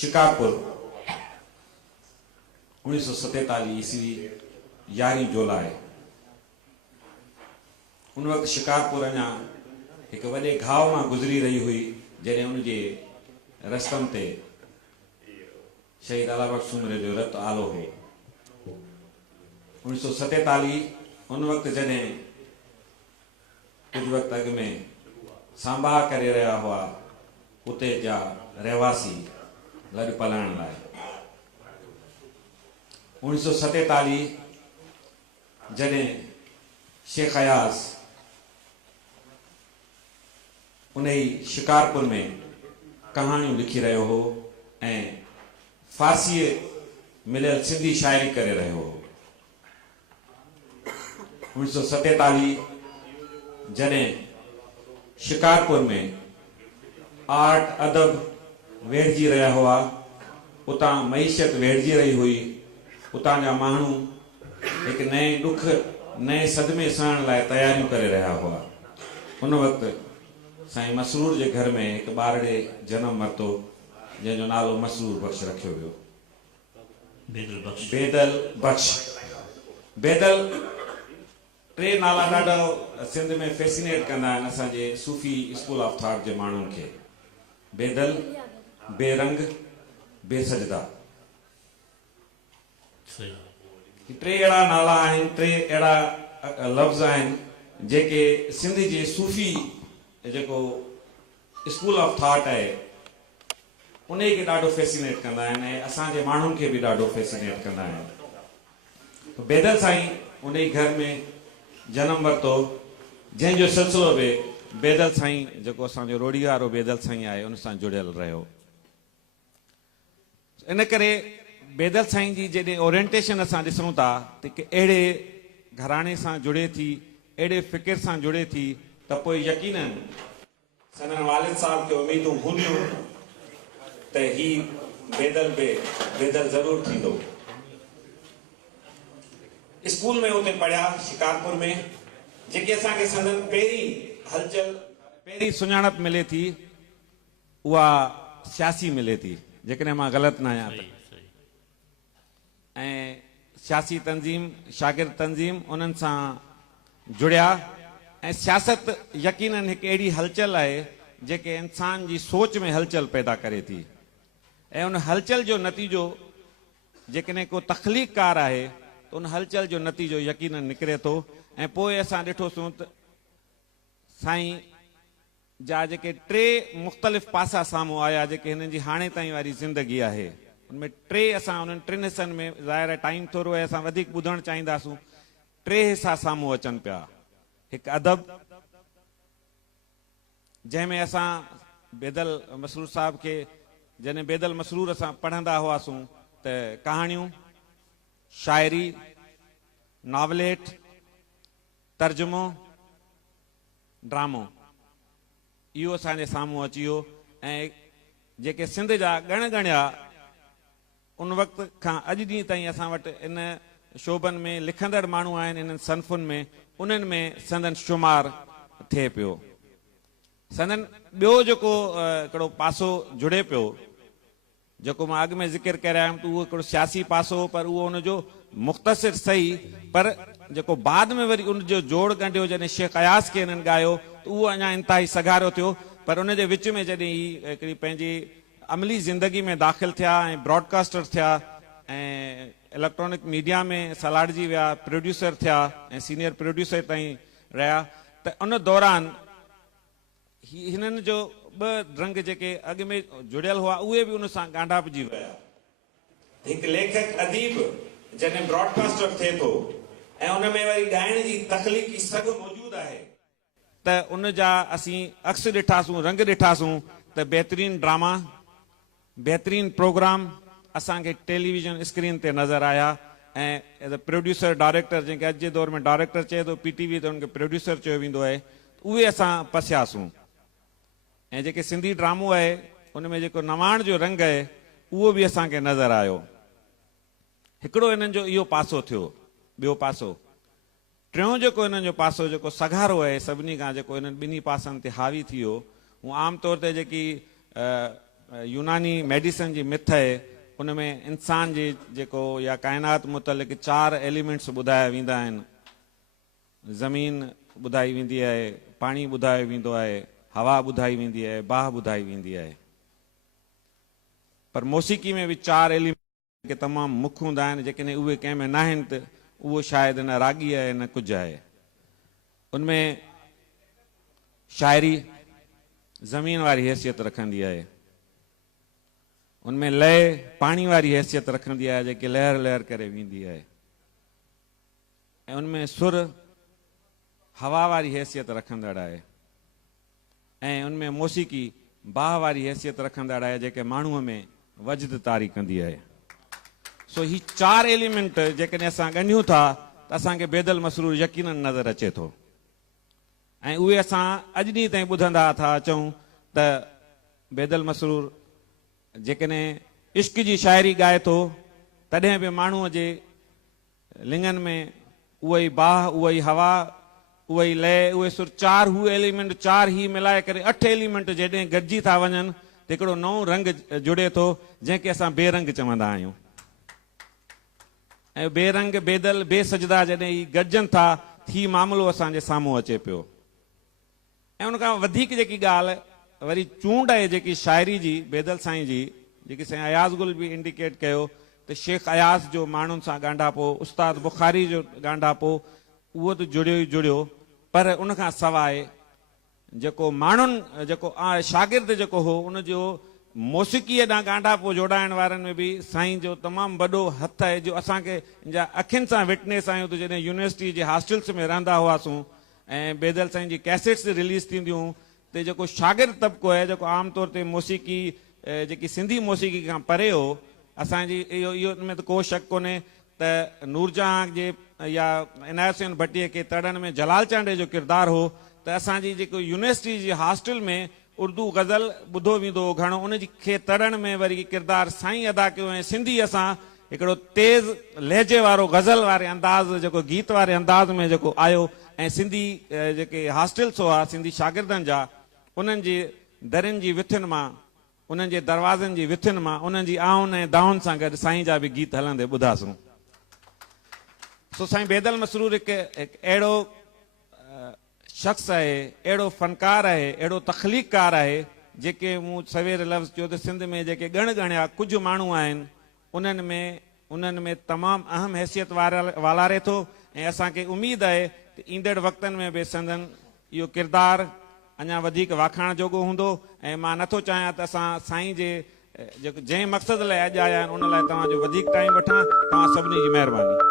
शिकारपुर 1947 ईस्वी 11 जुलाई उन वक्त शिकारपुर अञा एक वॾे घाव मां गुज़री रही हुई जॾहिं उनजे रस्तम ते शहीद अला बख्श उमरे जो रत आलो हो। 1947 उन वक्त जॾहिं कुछ वक्त अॻु में सांभा करे रहा हुआ उते जा रहवासी लॾ पलाइण लाइ 1947 जॾहिं शेख अयाज़ उन ही शिकारपुर में कहानियूं लिखी रहियो हो ऐं फारसी मिलियल सिंधी शायरी करे रहियो हो। 1947 जॾहिं शिकारपुर में आर्ट अदब वेड़जी रहा हुआ, उतां मईशत वेड़जी रही हुई, उतां जा माण्हू एक नए दुख नए सदमे सहण लाइ तैयारियूं करे रहा हुआ। उन वक्त साईं मसरूर के घर में एक ॿारड़े जन्म वरितो जंहिंजो नालो मसरूर बख्श रखियो वियो। बेदल बख्श बेदल टे नाला ॾाढो सिंध में फैसिनेट कंदा आहिनि असांजे सूफ़ी स्कूल ऑफ थॉट जे माण्हुनि खे। बेदल, बेरंग, बेसजदा, टे अहिड़ा नाला आहिनि, टे अहिड़ा लफ़्ज़ आहिनि जेके सिंध जे सूफ़ी जेको स्कूल ऑफ थॉट है उन खे ॾाढो फैसिनेट कंदा आहिनि ऐं असांजे माण्हुनि खे बि ॾाढो फैसिनेट कंदा आहिनि। बेदल साईं उन ही घर में जन्म वरितो जंहिंजो सिलसिलो बि बेदल साईं जेको असांजो रोड़ी वारो बेदल साईं आहे उन सां जुड़ियल रहियो। इन करे बेदल साईं जी जॾहिं ओरिएंटेशन असां ॾिसूं था त अहिड़े घराणे सां जुड़े थी, अहिड़े फ़िकिर सां जुड़े थी त पोइ यकीनन सदन वालिद साहब खे उम्मीदूं हूंदियूं त ही बेदल ज़रूर थींदो। स्कूल में उते पढ़िया शिकारपुर में, जेके असांखे सदन पहिरीं हलचल पहिरीं सुञाणप मिले थी उहा सियासी मिले थी, जेकॾहिं मां ग़लति न आहियां त। ऐं सियासी तंज़ीम, शागिर्द तंज़ीम उन्हनि सां जुड़िया ऐं सियासत यकीनन हिकु अहिड़ी हलचल आहे जेके इंसान जी सोच में हलचल पैदा करे थी ऐं उन हलचल जो नतीजो जेकॾहिं को तख़लीक़कार आहे त उन हलचल जो नतीजो यकीनन निकिरे थो। ऐं पोइ असां ॾिठोसीं त साईं जा जेके टे मुख़्तलिफ़ पासा साम्हूं आया जेके हिननि जी हाणे ताईं वारी ज़िंदगी आहे उनमें टे असां उन्हनि टिनि हिसनि में ज़ाहिर टाइम थोरो आहे असां वधीक ॿुधणु चाहींदासूं। टे हिसा साम्हूं अचनि पिया। हिकु अदब जंहिंमें असां बेदल मसरूर साहब खे जॾहिं बेदल मसरूर असां पढ़ंदा हुआसीं त कहाणियूं, शायरी, नॉवलेट, तर्जुमो, ड्रामो इहो असांजे साम्हूं अची वियो। ऐं जेके सिंध जा ॻणिया उन वक़्त खां अॼु ॾींहं ताईं असां वटि इन शोबनि में लिखंदड़ माण्हू आहिनि, इन्हनि सनफ़ुनि में, उन्हनि में संदन शुमार थिए पियो। संदन ॿियो जेको हिकिड़ो पासो जुड़े पियो जेको मां अॻु में ज़िक्र करे आयुमि त उहो हिकिड़ो सियासी पासो, पर उहो उनजो मुख़्तसिर सही, पर जेको बाद में वरी उनजो जोड़ गंढियो जॾहिं शेख अयाज़ खे हिननि ॻायो त उहो अञा इंतिहाई सगारियो थियो। पर उनजे विच में जॾहिं ही हिकिड़ी पंहिंजी अमली ज़िंदगी में दाख़िल थिया ऐं ब्रॉडकास्टर थिया ऐं इलेक्ट्रॉनिक मीडिया में सलाड़जी विया, प्रोड्यूसर थिया ऐं सीनियर प्रोड्यूसर ताईं रहिया, त उन दौरान हिननि जो ॿ रंग जेके अॻु में जुड़ियल हुआ उहे बि उन सां ॻांढापजी विया। हिकु लेखक अदीब जॾहिं ब्रॉडकास्टर थिए थो ऐं उन में वरी ॻाइण जी तख़लीक़ी सघ मौजूदु आहे त उन जा असीं अक्स ॾिठासूं, रंग ॾिठासूं त बहितरीन ड्रामा, बहितरीन प्रोग्राम असांखे टेलीविजन स्क्रीन ते नज़र आया। ऐं एज़ अ प्रोड्यूसर डायरेक्टर, जंहिंखे अॼु जे दौर में डायरेक्टर चए थो PTV त उनखे प्रोड्यूसर चयो वेंदो आहे, उहे असां पसियासूं। ऐं जेके सिंधी ड्रामो आहे उन में जेको नवाण जो रंग आहे उहो बि असांखे नज़र आयो। हिकिड़ो हिननि जो इहो पासो थियो। ॿियो पासो, टियों जेको हिननि जो पासो जेको सघारो आहे सभिनी खां जेको हिननि ॿिन्ही पासनि ते हावी थी वियो, हू आम तौर ते जेकी यूनानी मेडिसिन जी मिथ आहे उन में इंसान जी जेको या काइनात मुतलिक़ 4 एलिमेंट्स ॿुधाया वेंदा आहिनि। ज़मीन ॿुधाई वेंदी आहे, पाणी ॿुधायो वेंदो आहे, हवा ॿुधाई वेंदी आहे, बाह ॿुधाई वेंदी आहे। पर मौसीक़ी में बि 4 एलिमेंट के तमामु मुख्य हूंदा आहिनि, जेकॾहिं उहे कंहिं में न आहिनि त उहो शायदि न रागी आहे न कुझु आहे। उनमें शाइरी ज़मीन वारी हैसियत रखंदी आहे, उनमें लय पाणी वारी हैसियत रखंदी आहे जेके लहर लहर करे वेंदी आहे, ऐं उनमें सुर हवा वारी हैसियत रखंदड़ आहे, ऐं उनमें मौसीक़ी बाह वारी हैसियत रखंदड़ आहे जेके माण्हूअ में वजद तारी कंदी आहे। सो ही 4 एलिमेंट जेकॾहिं असां ॻंढियूं था त असांखे बेदल मसरूर यकीनन नज़र अचे थो, ऐं उहे असां अॼु ॾींहं ताईं ॿुधंदा था अचूं त बेदल मसरूर जेकॾहिं इश्क जी शाइरी ॻाए थो तॾहिं बि माण्हूअ जे लिंगनि में उहा ई बाह, उहा ई हवा, उहा ई लय, उहे सुर 4 हू एलिमेंट 4 ही मिलाए करे 8 एलिमेंट जॾहिं गॾिजी था वञनि त हिकिड़ो नओं रंग जुड़े थो जंहिंखे असां बेरंग चवंदा आहियूं। ऐं बेरंग बेदल बेसजदा जॾहिं ही गॾजनि था थी मामिलो असांजे साम्हूं अचे पियो। ऐं उनखां वधीक जेकी ॻाल्हि वरी चूंड आहे जेकी शाइरी जी बेदल साईं जी, जेकी साईं अयाज़ गुल बि इंडिकेट कयो त शेख अयाज़ जो माण्हुनि सां ॻांढापो, उस्ताद बुखारी जो ॻांढापो, उहो त जुड़ियो ई जुड़ियो, पर उनखां सवाइ जेको माण्हुनि जेको शागिर्द जेको हो उनजो मौसीक़ीअ ॾांहुं ॻांढापो जोड़ाइण वारनि में बि साईं जो तमामु वॾो हथु आहे, जो असांखे जा अखियुनि सां विटनेस आहियूं त जॾहिं यूनिवर्सिटी जे हॉस्टल्स में रहंदा हुआसीं ऐं बेदल साईं जी कैसेट्स रिलीज़ थींदियूं त जेको शागिर्द तबिको आहे जेको आमतौर ते मौसीक़ी जेकी सिंधी मौसीक़ी खां परे हो, असांजी इहो में त को शक कोन्हे त नूरजहां जे या इनायत हुसैन भट्टीअ खे तड़ण में जलाल चांडे जो किरदारु हो त असांजी जेको यूनिवर्सिटी जी हॉस्टल में उर्दू गज़ल ॿुधो वेंदो हो घणो, उन खे तड़ण में वरी किरदारु साईं अदा कयो ऐं सिंधी असां हिकिड़ो तेज़ लहजे वारो गज़ल वारे अंदाज़ जेको गीत वारे अंदाज़ में जेको आयो, ऐं सिंधी जेके हॉस्टल्स हुआ सिंधी शागिर्दनि जा उन्हनि जी दरियुनि जी विथियुनि मां, उन्हनि जे दरवाज़नि जी विथियुनि मां उन्हनि जी आउन ऐं दाउन सां गॾु साईं जा बि गीत हलंदे ॿुधासीं। सो साईं बेदल मसरूर हिकु अहिड़ो शख़्स आहे, अहिड़ो फ़नकार आहे, अहिड़ो तख़लीक़कार आहे, जेके मूं सवेर लफ़्ज़ चयो त सिंध में जेके ॻण ॻणिया कुझु माण्हू आहिनि उन्हनि में तमामु अहम हैसियत वालारे थो, ऐं असांखे उमेदु आहे त ईंदड़ वक़्तनि में बि संदन इहो किरदारु अञा वधीक वाखाण जोॻो हूंदो। ऐं मां नथो चाहियां त असां साईं जे जेको जंहिं मक़सद लाइ अॼु आया आहिनि उन लाइ तव्हांजो वधीक टाइम वठां। तव्हां सभिनी जी महिरबानी।